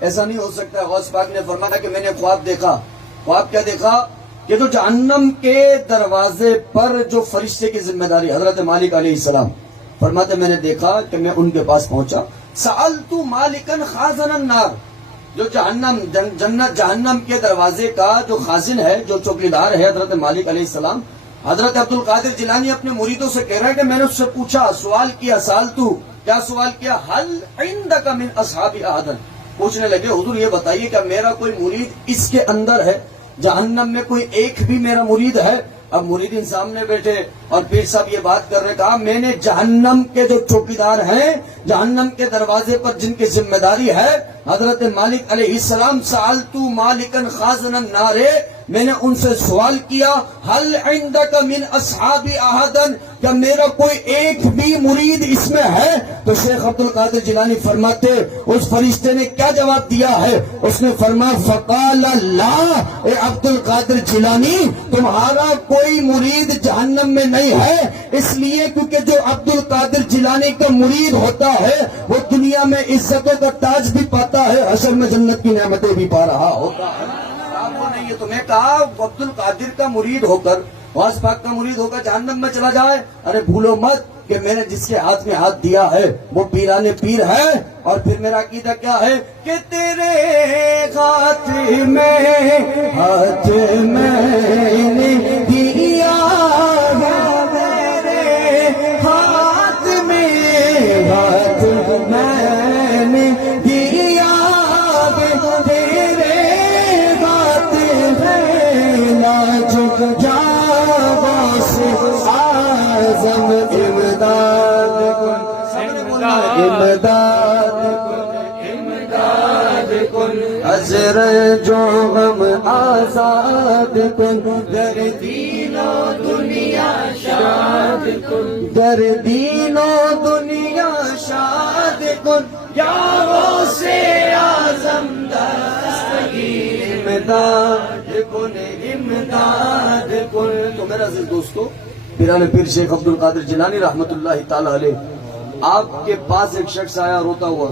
ایسا نہیں ہو سکتا. غوث پاک نے فرمایا کہ میں نے خواب دیکھا. خواب کیا دیکھا؟ کہ جو جہنم کے دروازے پر جو فرشتے کی ذمہ داری، حضرت مالک علیہ السلام فرماتے میں نے دیکھا کہ میں ان کے پاس پہنچا. سألت مالکا خازن النار، جو جہنم کے دروازے کا جو خازن ہے، جو چوکیدار ہے حضرت مالک علیہ السلام، حضرت عبد القادر جیلانی اپنے مریدوں سے کہہ رہا ہے کہ میں نے اس سے پوچھا، سوال کیا. سالتو، کیا سوال کیا؟ حل عندک من اصحاب احد، پوچھنے لگے حضور یہ بتائیے کہ میرا کوئی مرید اس کے اندر ہے، جہنم میں کوئی ایک بھی میرا مرید ہے؟ اب مریدین سامنے بیٹھے اور پیر صاحب یہ بات کر رہے، کہا میں نے جہنم کے جو چوکیدار ہیں، جہنم کے دروازے پر جن کی ذمہ داری ہے حضرت مالک علیہ السلام، سألتو مالکا خازن النار، میں نے ان سے سوال کیا حل عندک من اصحاب احد، کیا میرا کوئی ایک بھی مرید اس میں ہے؟ تو شیخ عبد القادر جیلانی فرماتے اس فرشتے نے کیا جواب دیا ہے؟ اس نے فرمایا فقال لا، اے عبد القادر جیلانی تمہارا کوئی مرید جہنم میں نہیں ہے، اس لیے کیونکہ جو عبد القادر جیلانی کا مرید ہوتا ہے وہ دنیا میں عزتوں کا تاج بھی پاتا ہے، حشر میں جنت کی نعمتیں بھی پا رہا ہوتا ہے. نہیں ہے. تمہیں کہا عبد القادر کا مرید ہو کر، غوث پاک کا مرید ہو کر جہنم میں چلا جائے؟ ارے بھولو مت کہ میں نے جس کے ہاتھ میں ہاتھ دیا ہے وہ پیران پیر ہے. اور پھر میرا عقیدہ کیا ہے کہ تیرے ہاتھ میں نے دیا ہے، تیرے ہاتھ میں نے دیا ہے، تیرے آزم امداد کن، امداد کن، ازر جو غم آزاد کن، در دین و دنیا شاد کن، در دین و دنیا شاد کن، یا غوث اعظم دستگیر امداد کن، امداد کن. تو میرا عزیز دوستو، پیران پیر شیخ عبد القادر جیلانی رحمت اللہ تعالی علیہ، آپ کے پاس ایک شخص آیا روتا ہوا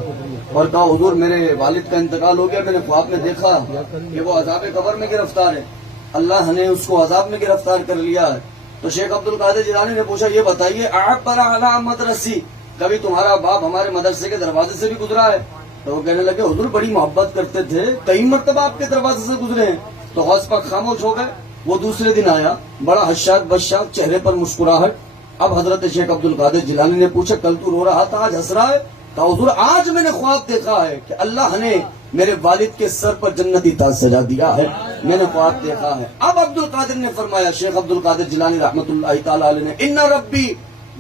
اور کہا حضور میرے والد کا انتقال ہو گیا، میں نے خواب میں دیکھا کہ وہ عذاب قبر میں گرفتار ہے، اللہ نے اس کو عذاب میں گرفتار کر لیا ہے. تو شیخ عبد القادر جیلانی نے پوچھا یہ بتائیے اعبر علی مدرسی، کبھی تمہارا باپ ہمارے مدرسے کے دروازے سے بھی گزرا ہے؟ تو وہ کہنے لگے حضور بڑی محبت کرتے تھے، کئی مرتبہ آپ کے دروازے سے گزرے ہیں. تو غوث پاک خاموش ہو گئے. وہ دوسرے دن آیا، بڑا حشاک بشاک، چہرے پر مسکراہٹ. اب حضرت شیخ عبد القادر جیلانی نے پوچھا کل تو رو رہا تھا آج ہنس رہا ہے؟ کہا حضور آج میں نے خواب دیکھا ہے کہ اللہ نے میرے والد کے سر پر جنتی تاج سجا دیا ہے، میں نے خواب دیکھا ہے. اب عبد القادر نے فرمایا، شیخ عبد القادر جیلانی رحمت اللہ تعالی علیہ نے، ان ربی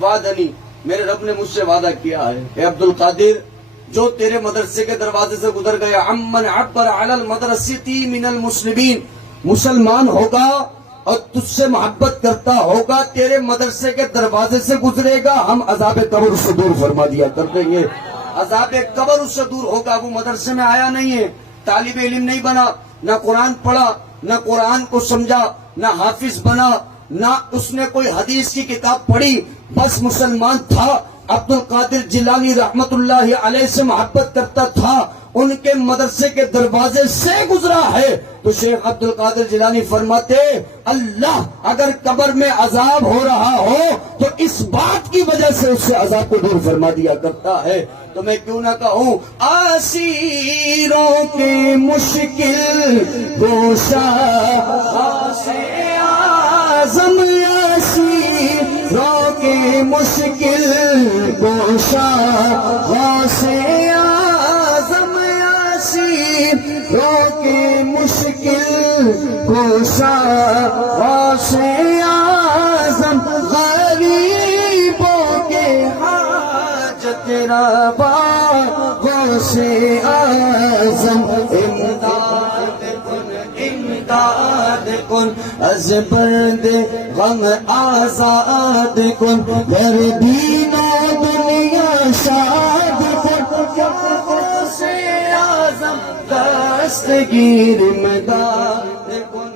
وعدنی، میرے رب نے مجھ سے وعدہ کیا ہے کہ عبد القادر جو تیرے مدرسے کے دروازے سے گزر گیا، عمن عبر علی المدرستی من المسلمین، مسلمان ہوگا اور تجھ سے محبت کرتا ہوگا، تیرے مدرسے کے دروازے سے گزرے گا، ہم عذاب قبر اس سے دور فرما دیا کر دیں گے. عذاب قبر اس سے دور ہوگا. وہ مدرسے میں آیا نہیں ہے، طالب علم نہیں بنا، نہ قرآن پڑھا، نہ قرآن کو سمجھا، نہ حافظ بنا، نہ اس نے کوئی حدیث کی کتاب پڑھی، بس مسلمان تھا. عبد القادر جیلانی رحمت اللہ علیہ سے محبت کرتا تھا، ان کے مدرسے کے دروازے سے گزرا ہے. تو شیخ عبد القادر جیلانی فرماتے اللہ اگر قبر میں عذاب ہو رہا ہو تو اس بات کی وجہ سے اس سے عذاب کو دور فرما دیا کرتا ہے. تو میں کیوں نہ کہوں اسیروں کے مشکل گوشہ غوث اعظم، اسیروں کے مشکل گوشہ غوث اعظم، اسیروں کے مشکل گوشہ غوث اعظم، غریبوں کے حاجت روا غوث اعظم، امداد کن، امداد کن، از برد غم آزاد کن، در دین و دنیا شاد کن، یا غوث اعظم دستگیر امداد کن.